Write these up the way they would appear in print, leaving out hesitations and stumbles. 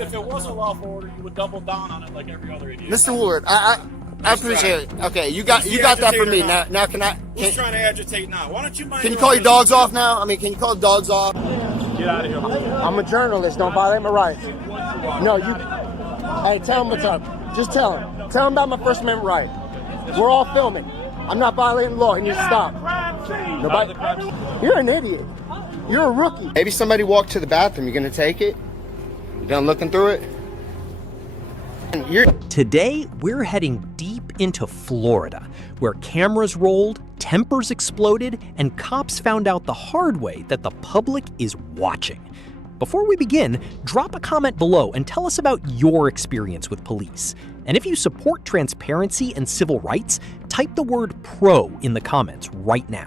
if it was a lawful order, you would double down on it like every other idiot. Mr. Ward, I appreciate it. Okay, you got that from me. Now can I? Who's trying to agitate now? Why don't you mind? Can you call your dogs off now? I mean, can you call the dogs off? Get out of here. I'm a journalist. Don't violate my rights. No, you. Hey, tell him what's up. Just tell him. Tell him about my First Amendment right. We're all filming. I'm not violating the law. He needs to stop. Nobody. You're an idiot. You're a rookie. Maybe somebody walked to the bathroom. You gonna take it? You done looking through it? Today, we're heading deep into Florida, where cameras rolled, tempers exploded, and cops found out the hard way that the public is watching. Before we begin, drop a comment below and tell us about your experience with police. And if you support transparency and civil rights, type the word PRO in the comments right now.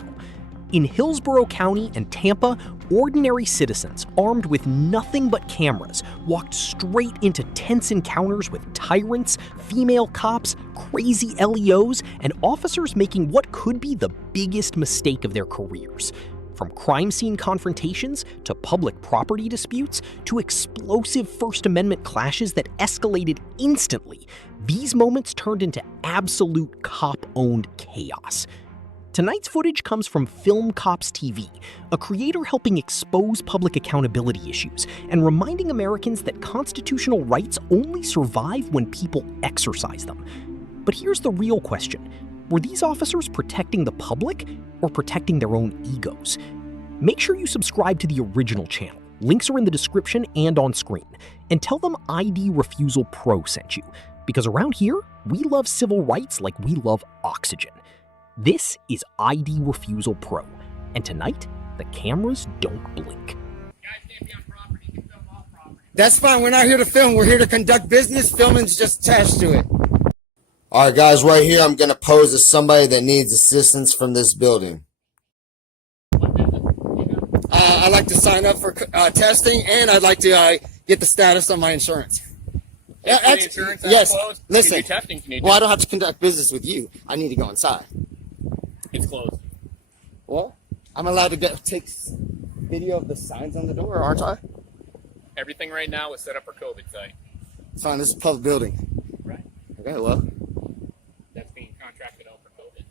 In Hillsborough County and Tampa, ordinary citizens armed with nothing but cameras walked straight into tense encounters with tyrants, female cops, crazy LEOs, and officers making what could be the biggest mistake of their careers. From crime scene confrontations to public property disputes to explosive First Amendment clashes that escalated instantly, these moments turned into absolute cop-owned chaos. Tonight's footage comes from Film Cops TV, a creator helping expose public accountability issues and reminding Americans that constitutional rights only survive when people exercise them. But here's the real question. Were these officers protecting the public or protecting their own egos? Make sure you subscribe to the original channel. Links are in the description and on screen. And tell them ID Refusal Pro sent you. Because around here, we love civil rights like we love oxygen. This is ID Refusal Pro, and tonight, the cameras don't blink. That's fine. We're not here to film. We're here to conduct business. Filming's just attached to it. All right, guys, right here, I'm going to pose as somebody that needs assistance from this building. I'd like to sign up for testing, and I'd like to get the status on my insurance. Insurance yes. Closed? Listen. Testing, well, I don't have to conduct business with you. I need to go inside. It's closed. Well, I'm allowed to take video of the signs on the door, aren't I? Everything right now is set up for COVID site. It's fine. This is a public building. Right. Okay, well. That's being contracted out for COVID.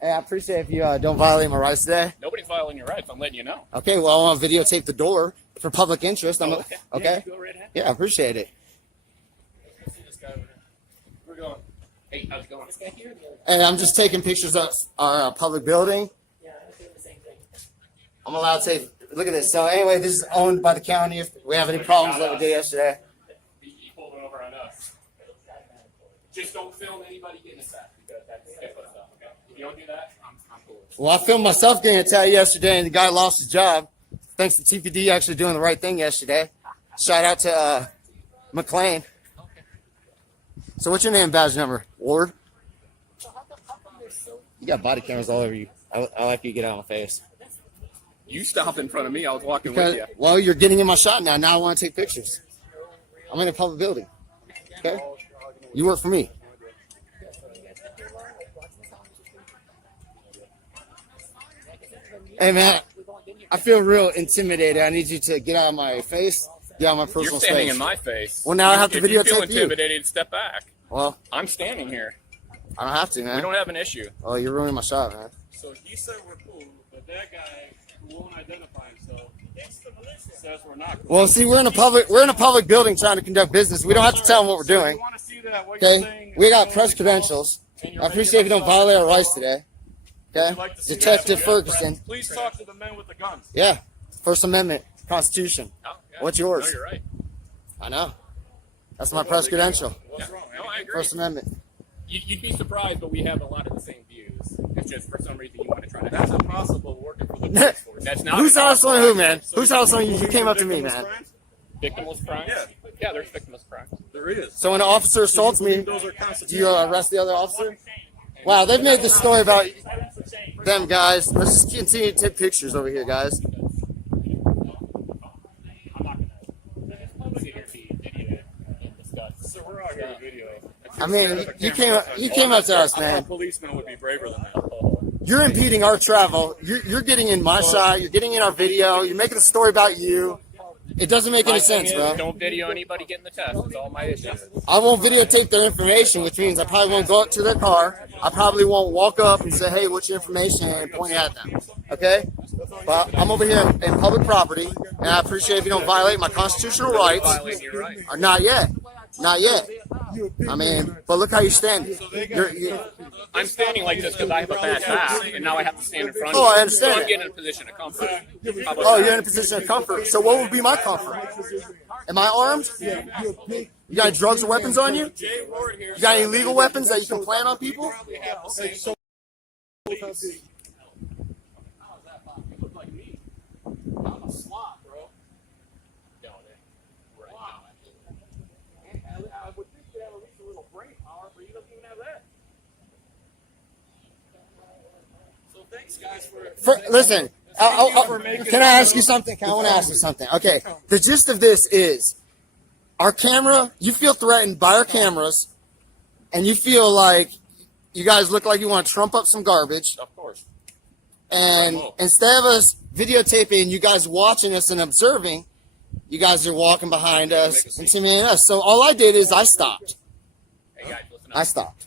Hey, I appreciate if you don't violate my rights today. Nobody's violating your rights. I'm letting you know. Okay, well, I want to videotape the door for public interest. Okay. Okay? Yeah, go right ahead. Yeah, I appreciate it. Let's see this guy over there. We're going. Hey, how's it going? This guy here? Hey, I'm just taking pictures of our public building. Yeah, I'm doing the same thing. I'm allowed to take, look at this. So anyway, this is owned by the county. If we have any problems like we did yesterday. He pulled it over on us. Just don't film anybody getting attacked because that's HIPAA stuff, okay? If you don't do that, I'm cool. Well, I filmed myself getting attacked yesterday, and the guy lost his job. Thanks to TPD actually doing the right thing yesterday. Shout out to McLean. So what's your name, badge number? Ward? You got body cameras all over you. I like you get out of my face. You stopped in front of me. I was walking Because, with you. well, you're getting in my shot now. Now I want to take pictures. I'm in a public building. Okay? You work for me. Hey, man, I feel real intimidated. I need you to get out of my face. Get out of my personal You're standing space. in my face. Well, now I have to If you feel videotape you. intimidated, step back. Well, I'm standing here. I don't have to, man. We don't have an issue. Oh, you're ruining my shot, man. So he said we're cool, but that guy who won't identify himself says we're not cool. Well, see, we're in a public building trying to conduct business. We don't have to tell them what we're doing. We want to see that. What you're Okay? saying We is got totally press false, credentials. and you're I appreciate if you don't making violate our us rights today. Okay? We'd like to see Detective that. Ferguson. Please talk to the men with the guns. Yeah. First Amendment. Constitution. Oh, yeah. What's yours? No, you're right. I know. That's my press credential. What's wrong? No, I agree. First Amendment. You'd be surprised, but we have a lot of the same views. It's just for some reason you want to try to. That's impossible working for the police force. That's not. Who's impossible. hustling who, man? Who's hustling you? You came up to me, man. Victimless crimes? Yeah, there's victimless crimes. There is. So when an officer assaults me, Those are do constitutional. you arrest the other officer? Wow, they've made this story about them, guys. Let's just continue to take pictures over here, guys. So we're out here to video. I mean, you came up to us, A man. policeman would be braver than that. You're impeding our travel. You're getting in my shot. You're getting in our video. You're making a story about you. It doesn't make My any thing sense, is, bro. don't video anybody getting the test. That's all my issue. I won't videotape their information, which means I probably won't go up to their car. I probably won't walk up and say, hey, what's your information, and point it at them. Okay? But I'm over here in public property, and I appreciate if you don't violate my constitutional rights. Violating your right. Or not yet. Not yet. I mean, but look how you're standing. I'm standing like this because I have a bad back, and now I have to stand in front of Oh, you. I understand. So I'm getting in a position of comfort. How about Oh, that? you're in a position of comfort. So what would be my comfort? Am I armed? You got any drugs or weapons on you? You got any illegal weapons that you can plant on people? I'm a slot, bro. No, right now. I would think you have at least a little brain power, but you don't even have that. So thanks, guys, Listen, can I ask you something? I want to ask you something. Okay, the gist of this is our camera, you feel threatened by our cameras, and you feel like you guys look like you want to trump up some garbage. Of course. And instead of us videotaping, you guys watching us and observing, you guys are walking behind us, intimidating us. So all I did is I stopped. Hey, guys, listen up. I stopped.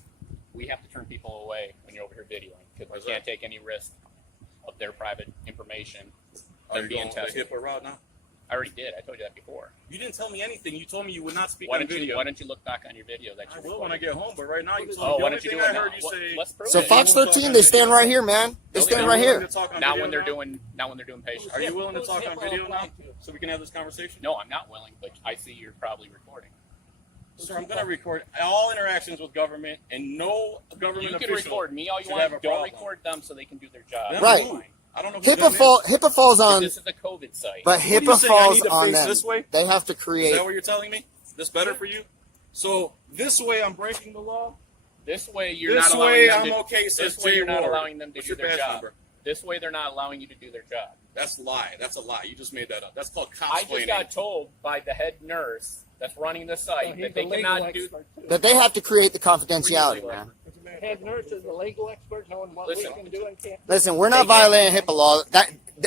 We have to turn people away when you're over here videoing because we can't take any risk of their private information. Are Them you being going the tested. HIPAA route now? I already did. I told you that before. You didn't tell me anything. You told me you would not speak Why on don't video. you look back on your video that I you will when I recorded? get home, but right now you told Oh, me why the don't you only do thing it I heard now? you say. Let's prove So it. Fox 13, they stand right here, man. They No, stand they right don't. here. Now when they're doing patients. Are you willing to talk on video now, so we can have this conversation? No, I'm not willing, but I see you're probably recording. Sir, I'm going to record all interactions with government, and no government You can official record me all you should have want. a Don't problem. record them so they can do their job. Them Right. who? I don't know who them is. HIPAA falls on, This is a COVID site. but What are you HIPAA saying? I falls need to on face them. this way? They have to Is create. that what you're telling me? This better for you? So this way I'm breaking the law? This way you're This not allowing way them I'm to, okay, says This way Jay you're not Ward. allowing them to What's do your their badge job. number? This way they're not allowing you to do their job. That's a lie. That's a lie. You just made that up. That's called I just cosplaying. got told by the head nurse that's running the site that they cannot do. That they have to create the confidentiality, man. Head nurse is a legal expert knowing what Listen. we can do and can't. Listen, we're not violating HIPAA law.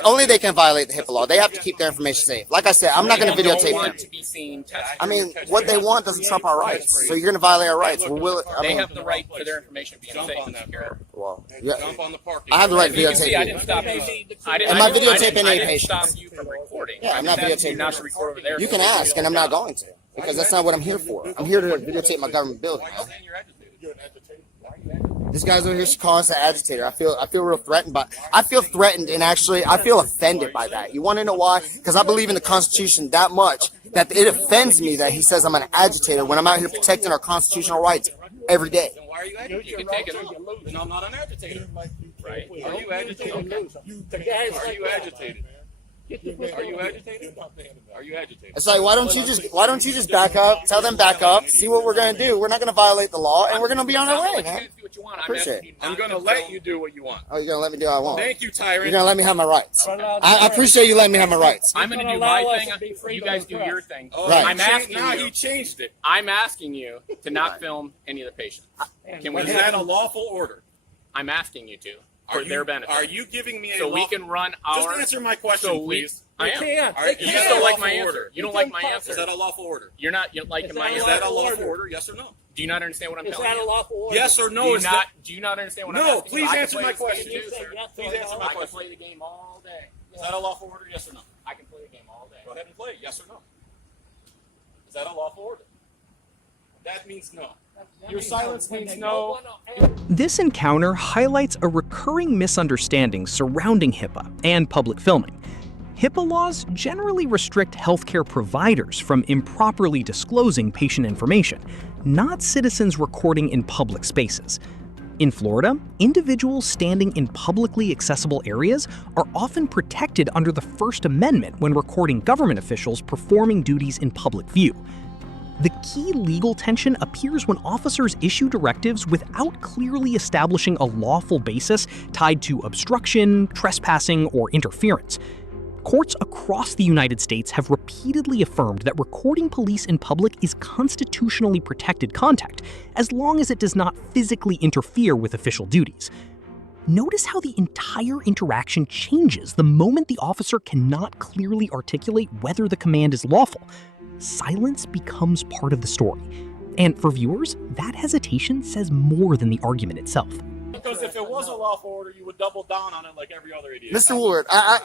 Only they can violate the HIPAA law. They have to keep their information safe. Like I said, I'm not going to They don't videotape want them. to be seen tested. I mean, what they want doesn't trump our rights. So you're going to violate our rights. They have the right to their information being Jump safe on and that secure. car. Well, yeah. Jump on the parking. I have the right to You can see I videotape didn't you. stop you. I Am I videotaping I any didn't patients? stop you from recording. Yeah, I'm not just asking you videotaping. not to record over there. You can ask, and I'm not going to. Because that's not what I'm here for. I'm here to videotape my government building, man. You're agitated. This guy's over here calling us an agitator. I feel real threatened by. I feel threatened, and actually I feel offended by that. You want to know why? Because I believe in the Constitution that much that it offends me that he says I'm an agitator when I'm out here protecting our constitutional rights every day. Then why are you agitated? You can take it off. Then I'm not an agitator. Right. Are you agitated? The guys Are like you that. agitated? Are you agitated? Are you agitated? It's like why don't you just back up? Tell them back up. See what we're gonna do. We're not gonna violate the law, and we're gonna be on our way, man. Appreciate it. I'm gonna let you do what you want. Oh, you're gonna let me do what I want. Thank you, You're tyrant. gonna let me have my rights. I appreciate you letting me have my rights. I'm going to do my thing. You guys do your thing. Oh, Right. I'm asking now you. he changed it. I'm asking you to not film any of the patients. Can we? Is that a lawful order? I'm asking you to for their benefit. Are you giving me a so we lawful... can run Just our. answer my question, So we. please. I am. can't. Are- They is You that just a don't like lawful my answer. order? You don't like my Is answer. Is that a lawful order? You're not. You liking my that Is answer. that a lawful lawful order? order? Yes or no? Do you not understand what I'm Is telling that a you? lawful order? Yes or Do no? you Is not? that... Do you not understand what I'm No, asking? please I can answer play my this game question. too, You say sir. yes or Please no. answer my I can question. play the game all day. Is that a lawful order? Yes or no? I can play the game all day. Go ahead and play. Yes or no? Is that a lawful order? That means no. Your silence means no. This encounter highlights a recurring misunderstanding surrounding HIPAA and public filming. HIPAA laws generally restrict healthcare providers from improperly disclosing patient information, not citizens recording in public spaces. In Florida, individuals standing in publicly accessible areas are often protected under the First Amendment when recording government officials performing duties in public view. The key legal tension appears when officers issue directives without clearly establishing a lawful basis tied to obstruction, trespassing, or interference. Courts across the United States have repeatedly affirmed that recording police in public is constitutionally protected contact, as long as it does not physically interfere with official duties. notice how the entire interaction changes the moment the officer cannot clearly articulate whether the command is lawful. Silence becomes part of the story. And for viewers, that hesitation says more than the argument itself. Because if it was a lawful order, you would double down on it like every other idiot. Mr. Woolard, I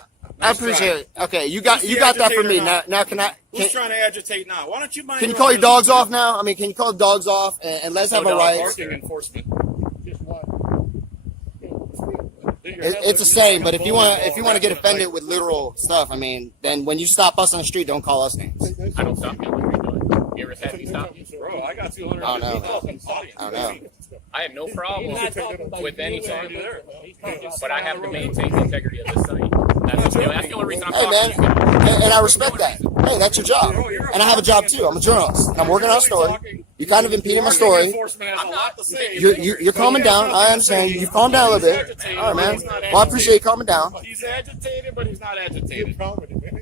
appreciate it. Okay, you got that from me. Now can I? Who's trying to agitate now? Why don't you mind? Can you call your dogs off now? I mean, can you call the dogs off and let's have a right? Parking enforcement. Just one. It's the same, but if you want to get offended with literal stuff, I mean, then when you stop us on the street, don't call us names. I don't stop you. What are you doing? You ever had me stop you? Bro, I got 250 I don't know. calls in the audience. I don't know. I have no problem with anything, He's talking about- but I have to maintain the integrity of this site. That's the only reason I'm Hey, talking to man, you guys. and I respect that. Hey, that's your job, and I have a job too. I'm a journalist, and I'm working on a story. You kind of impeded my story. Enforcement has a lot to say. You're calming down. I understand. You've calmed down a little bit. All right, man. Well, I appreciate you calming down. He's agitated, but he's not agitated.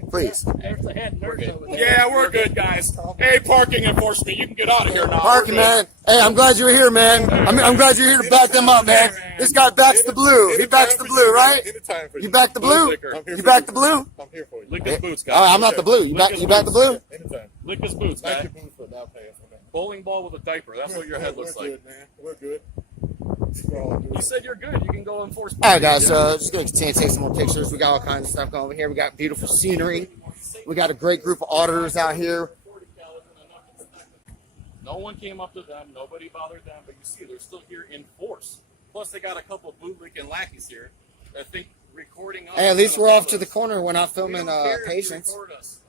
Please. There's the head nurse over there. Yeah, we're good, guys. Hey, parking enforcement, you can get out of here now. Parking, man. Hey, I'm glad you're here, man. I'm glad you're here to back them up, man. This guy backs the blue. He backs the blue, right? You back the blue? You back the blue? I'm here for you. Lick his boots, All right, guys. I'm not the blue. You back the blue? Anytime. Lick his boots, Thank guys. you, boo, for not paying for that. Bowling ball with a diaper. That's what your head looks We're like. good, man. We're good. We're all good. You said you're good. You can go enforce. All right, guys. So just gonna continue to take some more pictures. We got all kinds of stuff going over here. We got beautiful scenery. We got a great group of auditors out here. No one came up to them. Nobody bothered them. But you see, they're still here in force. Plus, they got a couple bootlicking lackeys here that think recording us. Hey, at least is we're gonna off to the us. corner. We're not We filming don't care if you patients. record us.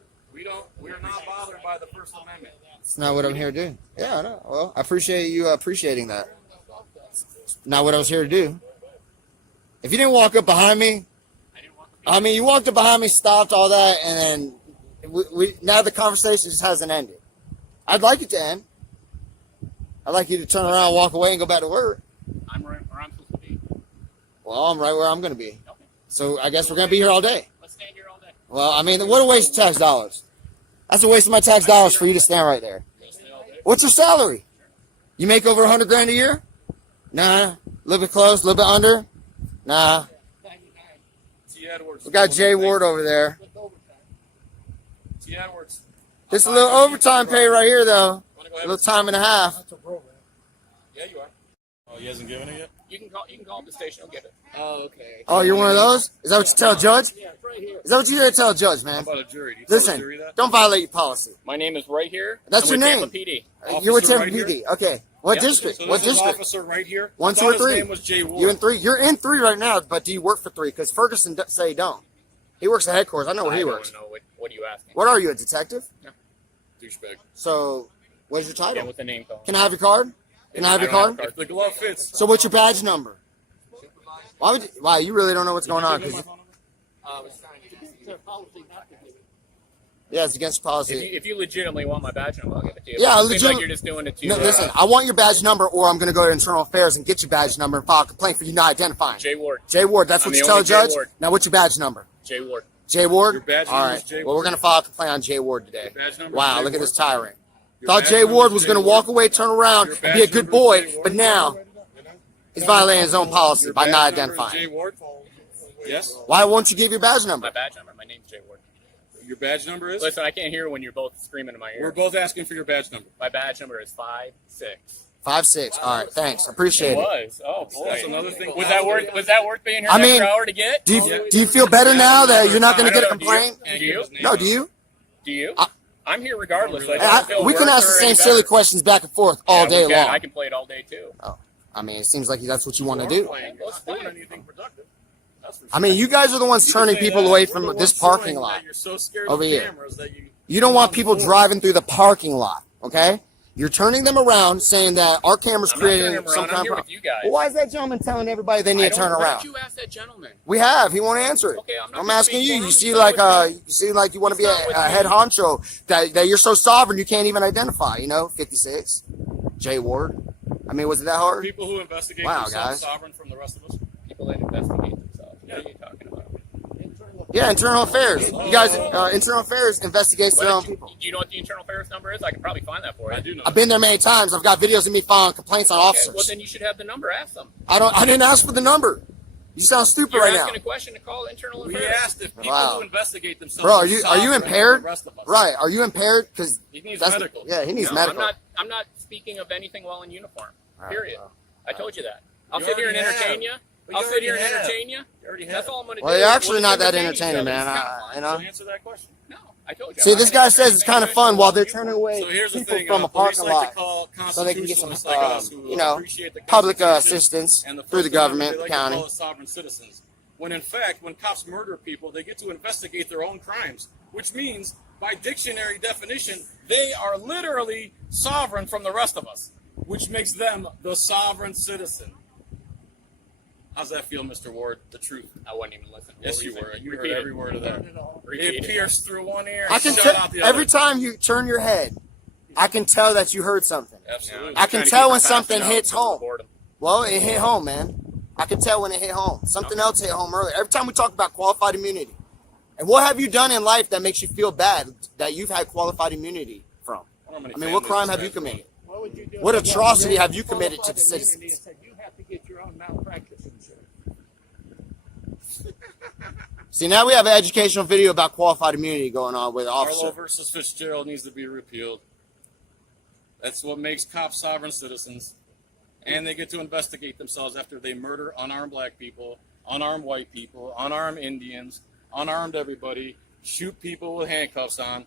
We're not bothered by the First Amendment. It's not what I'm here to do. Yeah, I know. Well, I appreciate you appreciating that. Not what I was here to do. If you didn't walk up behind me, I mean, you walked up behind me, stopped all that, and then now the conversation just hasn't ended. I'd like it to end. I'd like you to turn around, walk away, and go back to work. I'm right where I'm supposed to be. Well, I'm right where I'm going to be. Okay. So I guess we're going to be here all day. Let's stand here all day. Well, I mean, what a waste of tax dollars. That's a waste of my tax dollars for you to stand right there. What's your salary? You make over 100 grand a year? Nah. A little bit close, a little bit under? Nah. T. Edwards. We got Jay Ward over there. T. Edwards. This is a little overtime pay right here, though. Wanna go A ahead? little time and a half. Yeah, you are. Oh, he hasn't given it yet? You can call up the station. I'll get it. Oh, okay. Oh, you're one of those? Is that what you tell a judge? Yeah, it's right here. Is that what you tell a judge, man? How about a jury? Do you tell the Listen, jury that? don't violate your policy. My name is right here. That's I'm your with name. Tampa PD. You're with Officer Tampa right PD. Okay. What Yeah. district? So What there's an district? officer right here. 1, I 2, or thought 3? His name was Jay Ward. You in 3? You're in 3 right now, but do you work for 3? Because Ferguson say you don't. He works at headquarters. I know where he works. don't know. What are you asking? What are you, a detective? Douchebag. So, what is your Yeah, title? with the name call. Can I have your card? Can I have your card? If the glove fits. So, what's your badge number? Why you really don't know what's going on? 'Cause It's a policy not to give it. yeah, it's against policy. If you legitimately want my badge number, I'll give it to you. Yeah, It seems legit- like you're just doing it to. No, listen, I want your badge number, or I'm going to go to Internal Affairs and get your badge number and file a complaint for you not identifying. Jay Ward. Jay Ward, that's I'm what the you tell a only Jay judge? Ward. Now, what's your badge number? Jay Ward. Jay Ward? Your badge All number right. is Jay Well, we're Ward. going to file a complaint on Jay Ward today. Your badge number is Wow, Jay look at Ward. this tyrant. Your Thought badge Jay number Ward is was Jay going to Ward. walk away, turn around, Your and be a badge good number is boy, Jay Ward. but now he's violating his own policy Your by badge not number is Jay identifying. Ward. Yes. Why won't you give your badge My number? badge number. My name's Jay Ward. Your badge number is. Listen, I can't hear when you're both screaming in my ear. We're both asking for your badge number. My badge number is 56. 5'6". All right, thanks. Appreciate it. Was. Oh boy. That's another thing. Was that worth being here I an mean, extra hour to get? Do you feel better now that you're not going to get a I don't know, complaint? Do you? No, do you? Do you? I- I'm here regardless. So I Hey, don't feel we can worse ask the or same any silly better. questions back and forth all Yeah, day we can. long. I can play it all day too. Oh, I mean, it seems like that's what you want to do. Let's do anything productive. That's for I mean, you guys are the ones turning people away from this parking lot You're so scared over of here. cameras that you. You don't want people driving through the parking lot, okay? You're turning them around, saying that our camera's I'm not turning creating them some around. I'm kind here of with you guys. Well, why is that gentleman telling everybody they need to turn Why around? don't you ask that gentleman? We have. He won't answer it. Okay, I'm not I'm gonna asking speak you. for You him. see, He's like not with you want to be He's not with a head me. honcho that you're so sovereign you can't even identify. You know, 56, Jay Ward. I mean, was it that hard? People who investigate Wow, themselves guys. sovereign from the rest of us. People that investigate themselves. What are you talking about? Yeah, Internal Affairs. You guys, Internal Affairs investigates their own people. Do you know what the internal affairs number is? I can probably find that for you. I do know. I've been there many times. I've got videos of me filing complaints on Okay, officers. well, then you should have the number. Ask them. I didn't ask for the number. You sound stupid You're right now. asking a question to call internal We affairs. asked if people Wow. who investigate themselves. Bro, are you sovereign impaired? from the rest of us. Right? Are you impaired? Because He needs that's medical. yeah, he needs No, medical. I'm not speaking of anything while in uniform. Period. well, I told you that. I'll You sit here and already entertain have. you. But I'll you sit here and already have. entertain you. You already have. That's all I'm going to Well, do. you're actually We'll not just that entertain each entertaining, other. man. It's kinda fun. You know. So answer that question. No, I told you. See, I'm this not guy gonna says it's entertain kind of anything. fun while they're turning away So here's the people thing. from a Police parking like lot to call so they can get some, constitutionalists like us who you know, appreciate the public Constitution assistance and the through the First Amendment, government, they the like county. to call us sovereign citizens. When in fact, when cops murder people, they get to investigate their own crimes, which means, by dictionary definition, they are literally sovereign from the rest of us, which makes them the sovereign citizen. How's that feel, Mr. Ward? The truth. I wasn't even listening. What Yes, were you were. saying? You heard Repeat every word of that. Repeat It pierced through one ear. I can shut tell out the every other. time you turn your head, I can tell that you heard something. Absolutely. I can Trying to tell keep when from something passing out hits because of home. boredom. Well, it hit home, man. I can tell when it hit home. Something else hit home earlier. Every time we talk about qualified immunity, and what have you done in life that makes you feel bad that you've had qualified immunity from? I don't know how many I mean, what families crime this have you guy's committed? What would you do? What if you atrocity got have you committed to the qualified immunity citizens? and said you have to get your own malpractice insurance? See, now we have an educational video about qualified immunity going on with Arlo officer. versus Fitzgerald needs to be repealed. That's what makes cops sovereign citizens. And they get to investigate themselves after they murder unarmed black people, unarmed white people, unarmed Indians, unarmed everybody, shoot people with handcuffs on.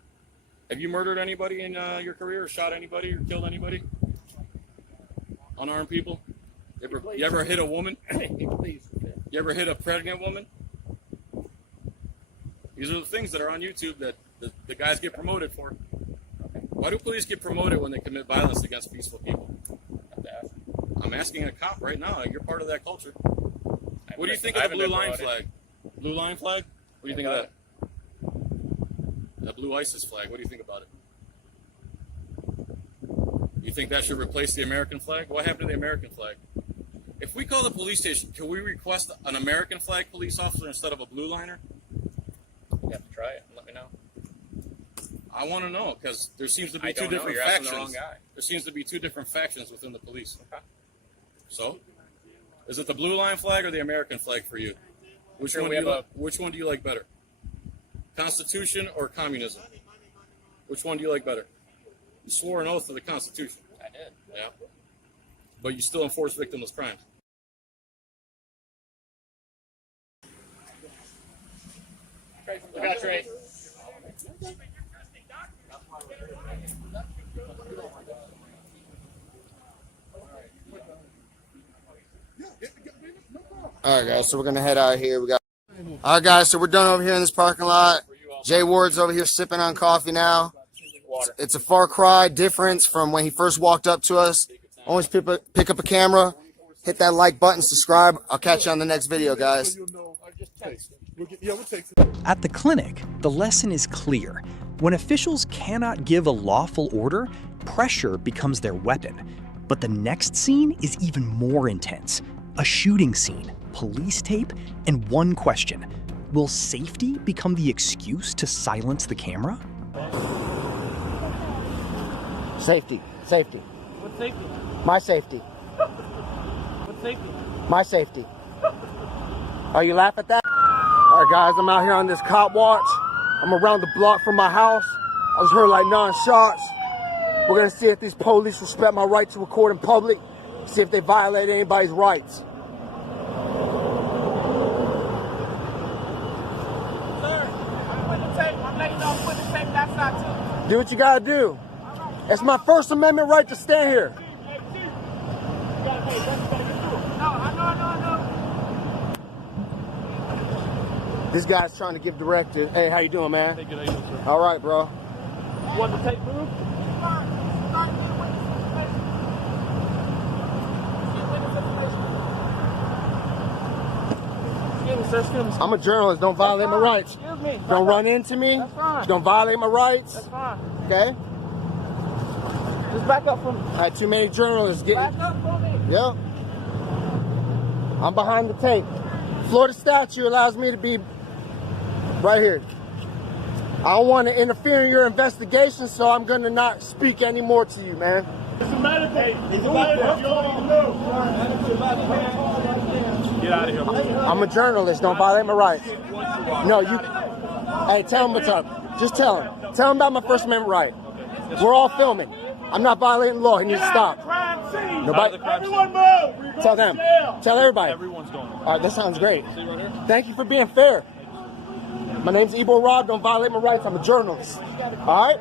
Have you murdered anybody in your career, or shot anybody, or killed anybody? Unarmed people? You ever hit a woman? Please. You ever hit a pregnant woman? These are the things that are on YouTube that the guys get promoted for. Why do police get promoted when they commit violence against peaceful people? I'm asking a cop right now. You're part of that culture. What do you think of the blue line flag? Blue line flag? What do you think of that? The blue ISIS flag. What do you think about it? You think that should replace the American flag? What happened to the American flag? If we call the police station, can we request an American flag police officer instead of a blue liner? You have to try it and let me know. I want to know because there seems to be I two don't know. different You're asking factions. the wrong guy. There seems to be two different factions within the police. Okay. So, is it the blue line flag or the American flag for you? Which one do you like better? Constitution or communism? Which one do you like better? You swore an oath to the Constitution. I did. Yeah. But you still enforce victimless crimes. I got Trey. All right, guys, so we're going to head out here. All right, guys, so we're done over here in this parking lot. Jay Ward's over here sipping on coffee now. It's a far cry difference from when he first walked up to us. Always pick up a camera, hit that like button, subscribe. I'll catch you on the next video, guys. At the clinic, the lesson is clear. When officials cannot give a lawful order, pressure becomes their weapon. But the next scene is even more intense. A shooting scene, police tape, and one question. Will safety become the excuse to silence the camera? Safety. Safety. What safety? My safety. What safety? My safety. Oh, you laugh at that? All right, guys, I'm out here on this Copwatch. I'm around the block from my house. I just heard like 9 shots. We're gonna see if these police respect my right to record in public. See if they violate anybody's rights. Do what you gotta do. It's my First Amendment right to stand here. This guy's trying to give directives. Hey, how you doing, man? Hey, good, how you doing, sir? All right, bro. You want the tape move? Excuse me, sir. Excuse me. I'm a journalist. Don't violate my rights. Excuse me. Don't run into me. That's fine. Don't violate my rights. That's fine. Okay? Just back up for me. I had too many journalists getting. Back up for me. Yep. I'm behind the tape. Florida statute allows me to be right here. I don't want to interfere in your investigation, so I'm going to not speak anymore to you, man. It's a medical. It's a medical. You don't even know. Get out of here. I'm a journalist. Don't violate my rights. No, you. Hey, tell him what's up. Just tell him. Tell him about my First Amendment right. We're all filming. I'm not violating the law. He needs to stop. Nobody. Everyone move. Tell them. Tell everybody. Everyone's going. All right, that sounds great. See right here? Thank you for being fair. My name's Ebo Rob. Don't violate my rights. I'm a journalist. All right?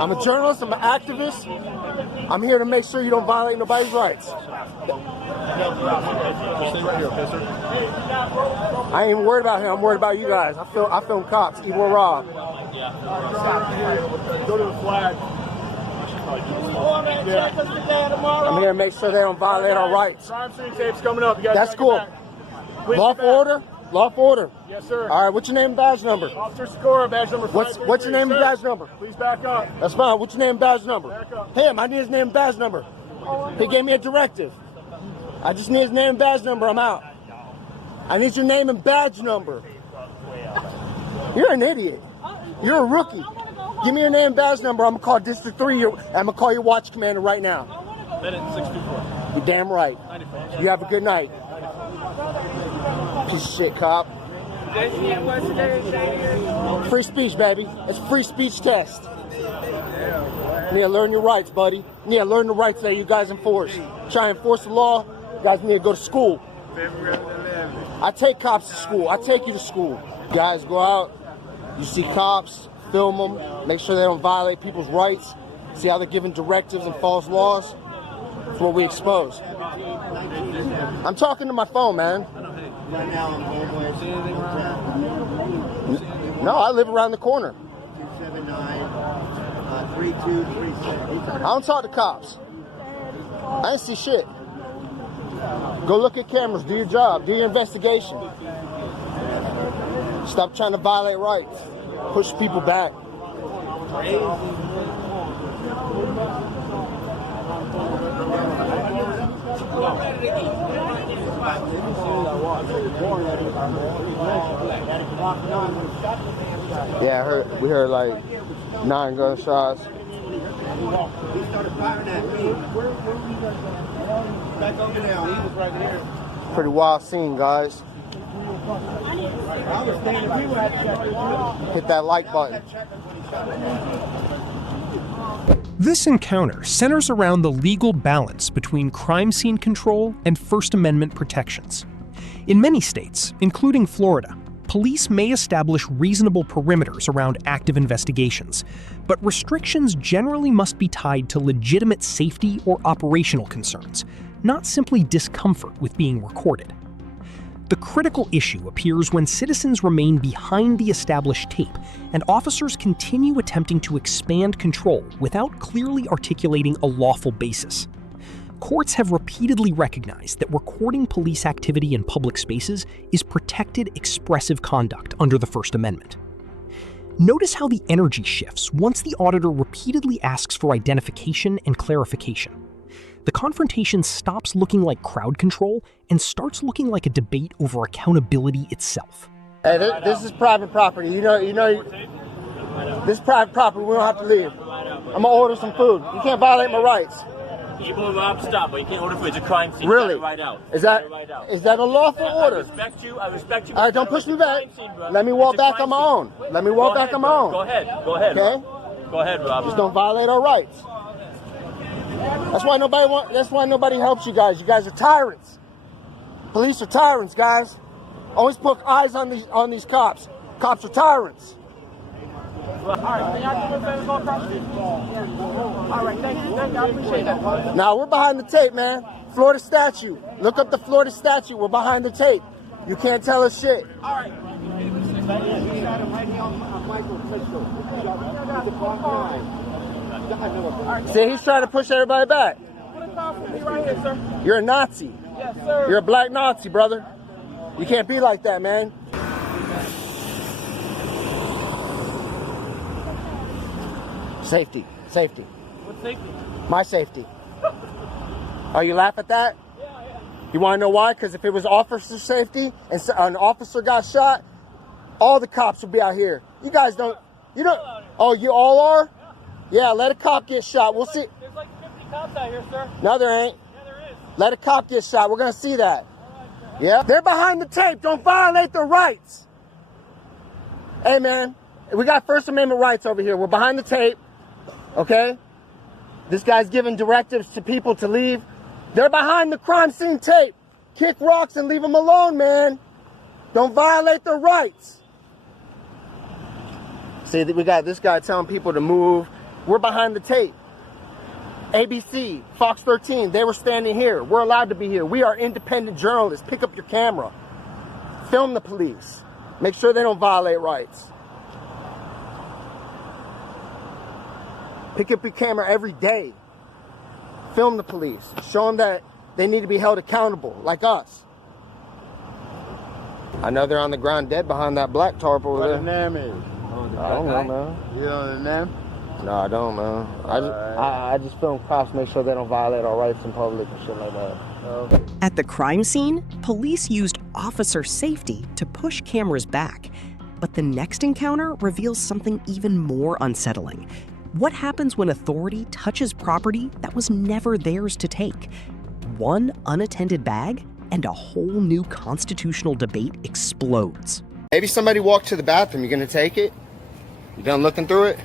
I'm a journalist. I'm an activist. I'm here to make sure you don't violate nobody's rights. Stay right here, okay, sir? I ain't even worried about him. I'm worried about you guys. I film cops. Ebo Rob. Go to the flag. I'm here to make sure they don't violate our rights. Crime scene tape's coming up. You guys That's gotta cool. get back. Please Lawful get back. order? Lawful order. Yes, sir. All right, what's your name and badge number? Officer Sikora, badge number 533. What's your name and Sir, badge number? Please back up. That's fine. What's your name and badge number? Back up. Him. I need his name and badge number. He gave me a directive. I just need his name and badge number. I'm out. I need your name and badge number. You're an idiot. You're a rookie. Give me your name and badge number. I'm going to call District 3. I'm going to call your watch commander right now. Minute 624. You're damn right. You have a good night. Piece of shit, cop. Free speech, baby. It's a free speech test. You need to learn your rights, buddy. You need to learn the rights that you guys enforce. Try and enforce the law. You guys need to go to school. I take cops to school. I take you to school. You guys go out. You see cops. Film them. Make sure they don't violate people's rights. See how they're giving directives and false laws. That's what we expose. I'm talking to my phone, man. No, I live around the corner. 279-3236. I don't talk to cops. I ain't see shit. Go look at cameras. Do your job. Do your investigation. Stop trying to violate rights. Push people back. Yeah, we heard like 9 gunshots. He started firing at me. Back over there. He was right there. Pretty wild scene, guys. Hit that like button. This encounter centers around the legal balance between crime scene control and First Amendment protections. In many states, including Florida, police may establish reasonable perimeters around active investigations, but restrictions generally must be tied to legitimate safety or operational concerns, not simply discomfort with being recorded. The critical issue appears when citizens remain behind the established tape and officers continue attempting to expand control without clearly articulating a lawful basis. Courts have repeatedly recognized that recording police activity in public spaces is protected expressive conduct under the First Amendment. Notice how the energy shifts once the auditor repeatedly asks for identification and clarification. The confrontation stops looking like crowd control and starts looking like a debate over accountability itself. Hey, this is private property. You know, this is private property. We don't have to leave. I'm gonna order some food. You can't violate my rights. You will not stop, but you can't order food. It's a crime scene. Really? You gotta ride out. Is that a lawful order? I respect you. I respect you. All right, don't push me back. Let me walk back on my own. Let me walk back on my own. Go ahead. Go ahead. Okay? Go ahead, Rob. Just don't violate our rights. That's why nobody helps you guys. You guys are tyrants. Police are tyrants, guys. Always put eyes on these cops. Cops are tyrants. Now we're behind the tape, man. Florida statute. Look up the Florida statute. We're behind the tape. You can't tell us shit. All right. See, he's trying to push everybody back. You're a Nazi. Yes, sir. You're a black Nazi, brother. You can't be like that, man. Safety. Safety. What safety? My safety. Oh, you laugh at that? Yeah. You want to know why? Because if it was officer safety and an officer got shot, all the cops would be out here. You guys don't. You don't. Oh, you all are? Yeah, let a cop get shot. We'll see. There's like 50 cops out here, sir. No, there ain't. Yeah, there is. Let a cop get shot. We're going to see that. Yeah, they're behind the tape. Don't violate their rights. Hey, man, we got First Amendment rights over here. We're behind the tape, okay? This guy's giving directives to people to leave. They're behind the crime scene tape. Kick rocks and leave them alone, man. Don't violate their rights. See, we got this guy telling people to move. We're behind the tape. ABC, Fox 13, they were standing here. We're allowed to be here. We are independent journalists. Pick up your camera. Film the police. Make sure they don't violate rights. Pick up your camera every day. Film the police. Show them that they need to be held accountable, like us. I know they're on the ground dead behind that black tarp over there. What the name is? I don't know, man. You know the name? No, I don't, man. I just film cops, make sure they don't violate our rights in public and shit like that. At the crime scene, police used officer safety to push cameras back. But the next encounter reveals something even more unsettling. What happens when authority touches property that was never theirs to take? One unattended bag, and a whole new constitutional debate explodes. Maybe somebody walked to the bathroom. You gonna take it? You done looking through it?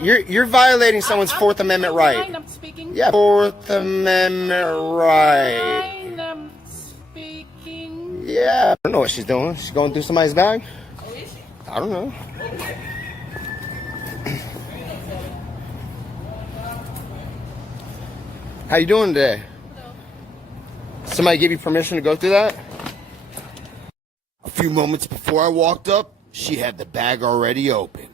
You're violating someone's Fourth Amendment right. I'm speaking. Yeah, Fourth Amendment right. I'm speaking. Yeah, I don't know what she's doing. She's going through somebody's bag? Oh, is she? I don't know. How you doing today? Somebody give you permission to go through that? A few moments before I walked up, she had the bag already open.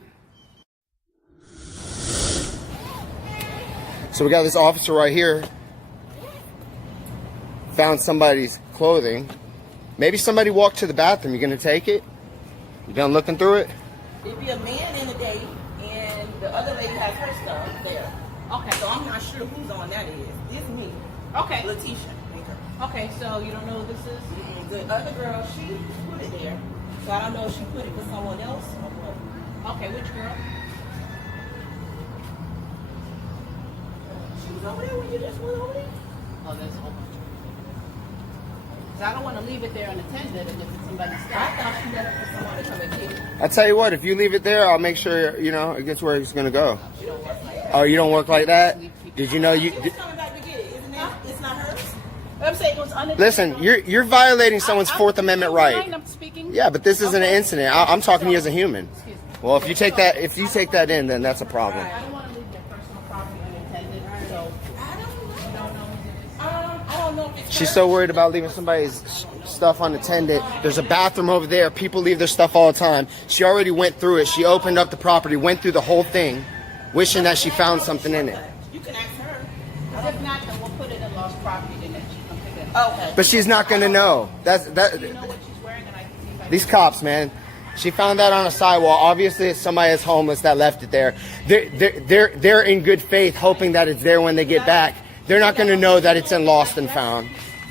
So we got this officer right here. Found somebody's clothing. Maybe somebody walked to the bathroom. You gonna take it? You done looking through it? It'd be a man in the day, and the other lady has her stuff there. Okay. So I'm not sure whose on that is. It's me. Okay. Letitia. Okay, so you don't know who this is? The other girl, she put it there. So I don't know if she put it for someone else or what. Okay, which girl? She was over there when you just went over there? Oh, that's open. Because I don't want to leave it there unattended if it's somebody's I stuff. thought she left it for someone to come and get it. I tell you what, if you leave it there, I'll make sure, you know, it gets where it's gonna go. Oh, you don't work like that? Did you know you... She was coming back to get it, isn't it? It's not hers? I'm saying it was unattended. Listen, you're violating someone's Fourth Amendment right. I'm speaking. Yeah, but this isn't an incident. I'm talking to you as a human. Well, if you take that in, then that's a problem. I don't want to leave their personal property unattended, so I don't know if it's She's so worried about leaving somebody's stuff unattended. There's a bathroom over there. People leave their stuff all the time. She already went through it. She opened up the property, went through the whole thing, wishing that she found something in it. You can ask her. if not, then we'll put it in lost property, then she can pick it up. Okay. But she's not gonna know. That. Do you know what she's wearing? And I can see if I These cops, man. She found that on a sidewalk. Obviously, it's somebody that's homeless that left it there. They're in good faith, hoping that it's there when they get back. They're not going to know that it's in lost and found.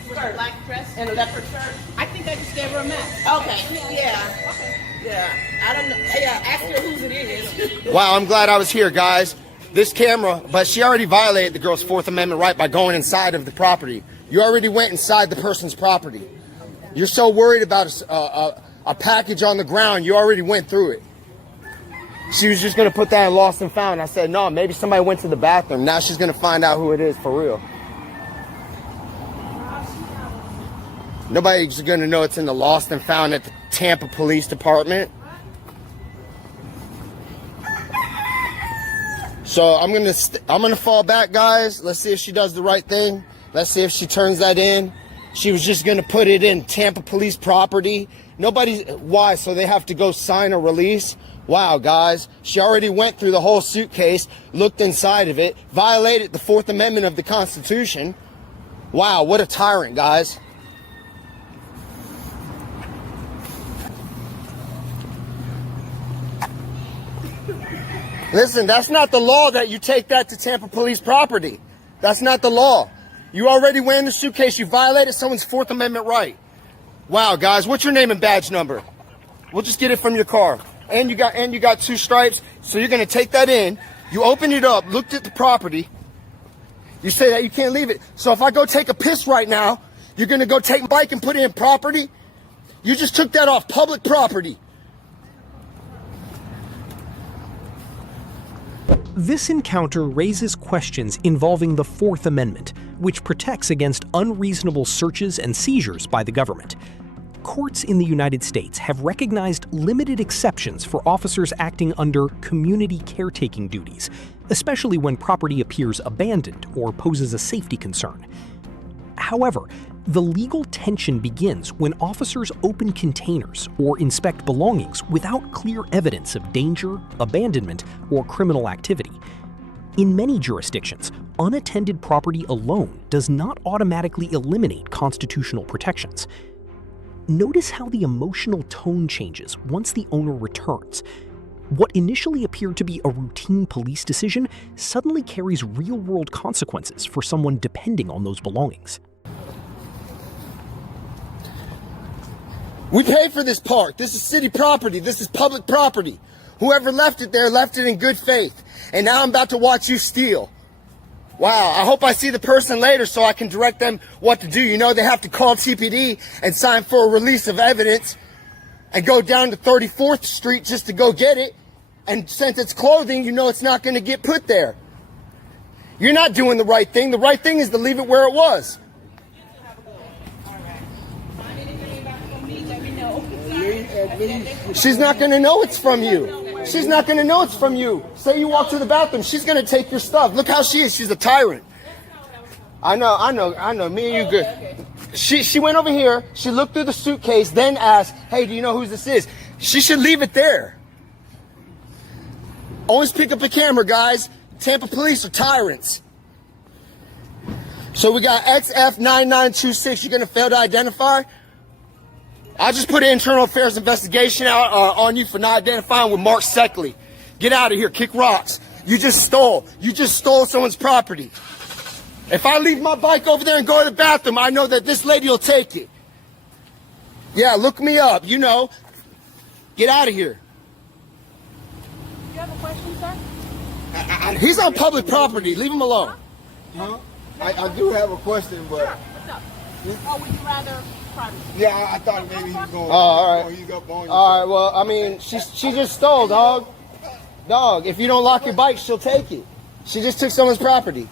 With a black dress And a leopard shirt. I think I just gave her a match. Okay. Yeah. Okay. Yeah. I don't know. Yeah. Ask her whose it is. Wow, I'm glad I was here, guys. This camera, but she already violated the girl's Fourth Amendment right by going inside of the property. You already went inside the person's property. You're so worried about a package on the ground, you already went through it. She was just going to put that in lost and found. I said, no, maybe somebody went to the bathroom. Now she's going to find out who it is for real. Nobody's going to know it's in the lost and found at the Tampa Police Department. So I'm gonna fall back, guys. Let's see if she does the right thing. Let's see if she turns that in. She was just gonna put it in Tampa Police property. Why? So they have to go sign a release? Wow, guys. She already went through the whole suitcase, looked inside of it, violated the Fourth Amendment of the Constitution. Wow, what a tyrant, guys. Listen, that's not the law that you take that to Tampa Police property. That's not the law. You already went in the suitcase. You violated someone's Fourth Amendment right. Wow, guys, what's your name and badge number? We'll just get it from your car. And you got 2 stripes, so you're gonna take that in. You opened it up, looked at the property. You say that you can't leave it. So if I go take a piss right now, You're gonna go take my bike and put it in property? You just took that off public property. This encounter raises questions involving the Fourth Amendment, which protects against unreasonable searches and seizures by the government. Courts in the United States have recognized limited exceptions for officers acting under community caretaking duties, especially when property appears abandoned or poses a safety concern. However, the legal tension begins when officers open containers or inspect belongings without clear evidence of danger, abandonment, or criminal activity. In many jurisdictions, unattended property alone does not automatically eliminate constitutional protections. Notice how the emotional tone changes once the owner returns. What initially appeared to be a routine police decision suddenly carries real-world consequences for someone depending on those belongings. We paid for this park. This is city property. This is public property. Whoever left it there left it in good faith. And now I'm about to watch you steal. Wow, I hope I see the person later so I can direct them what to do. You know, they have to call TPD and sign for a release of evidence and go down to 34th Street just to go get it. And since it's clothing, you know it's not going to get put there. You're not doing the right thing. The right thing is to leave it where it was. She's not going to know it's from you. She's not going to know it's from you. Say you walk to the bathroom, she's going to take your stuff. Look how she is. She's a tyrant. I know. Me and you good. She went over here, she looked through the suitcase, then asked, hey, do you know who this is? She should leave it there. Always pick up a camera, guys. Tampa police are tyrants. So we got XF9926. You're going to fail to identify? I just put an internal affairs investigation out on you for not identifying with Mark Seckley. Get out of here. Kick rocks. You just stole someone's property. If I leave my bike over there and go to the bathroom, I know that this lady will take it. Yeah, look me up. You know. Get out of here. You have a question, sir? He's on public property. Leave him alone. Huh? I do have a question, but... Sure. What's up? Or would you rather private? Yeah, I thought maybe he was going... Oh, all right. He's up on you. All right, well, I mean, she just stole, dog. Dog, if you don't lock your bike, she'll take it. She just took someone's property.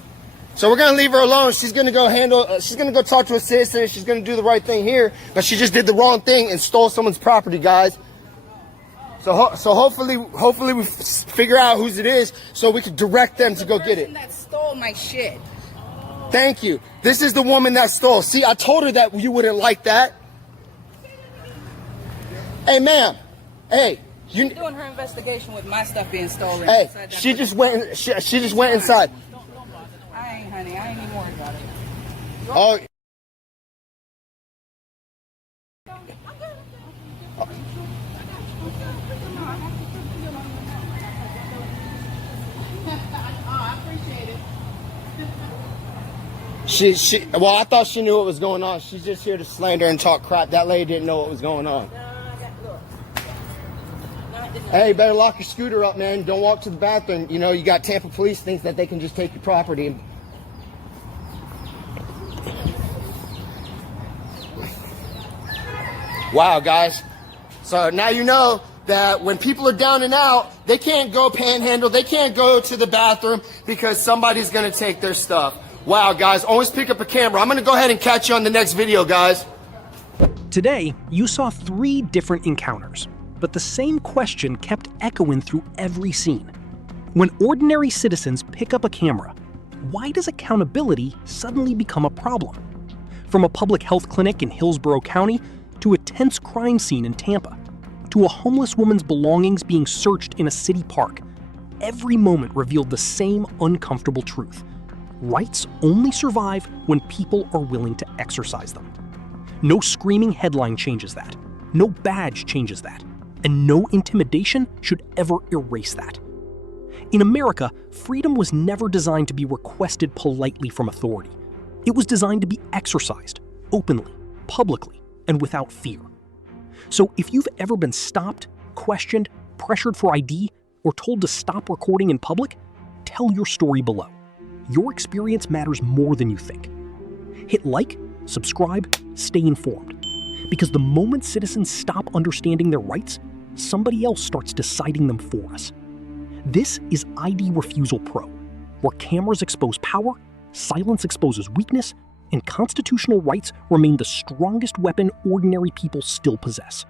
So we're going to leave her alone. She's going to go she's going to go talk to a citizen. She's going to do the right thing here. But she just did the wrong thing and stole someone's property, guys. So hopefully we figure out whose it is so we can direct them to go get it. That stole my shit. Thank you. This is the woman that stole. See, I told her that you wouldn't like that. Hey, ma'am. Hey. She's doing her investigation with my stuff being stolen. Hey, she just went inside. I ain't, honey. I ain't even worried about it. Oh. Well, I thought she knew what was going on. She's just here to slander and talk crap. That lady didn't know what was going on. Hey, better lock your scooter up, man. Don't walk to the bathroom. You know, you got Tampa police thinks that they can just take your property. Wow, guys. So now you know that when people are down and out, they can't go panhandle. They can't go to the bathroom because somebody's going to take their stuff. Wow, guys, always pick up a camera. I'm going to go ahead and catch you on the next video, guys. Today, you saw 3 different encounters, but the same question kept echoing through every scene. When ordinary citizens pick up a camera, why does accountability suddenly become a problem? From a public health clinic in Hillsborough County to a tense crime scene in Tampa, to a homeless woman's belongings being searched in a city park, every moment revealed the same uncomfortable truth. Rights only survive when people are willing to exercise them. No screaming headline changes that. No badge changes that. And no intimidation should ever erase that. In America, freedom was never designed to be requested politely from authority. It was designed to be exercised, openly, publicly, and without fear. So if you've ever been stopped, questioned, pressured for ID, or told to stop recording in public, tell your story below. Your experience matters more than you think. Hit like, subscribe, stay informed. Because the moment citizens stop understanding their rights, somebody else starts deciding them for us. This is ID Refusal Pro, where cameras expose power, silence exposes weakness, and constitutional rights remain the strongest weapon ordinary people still possess.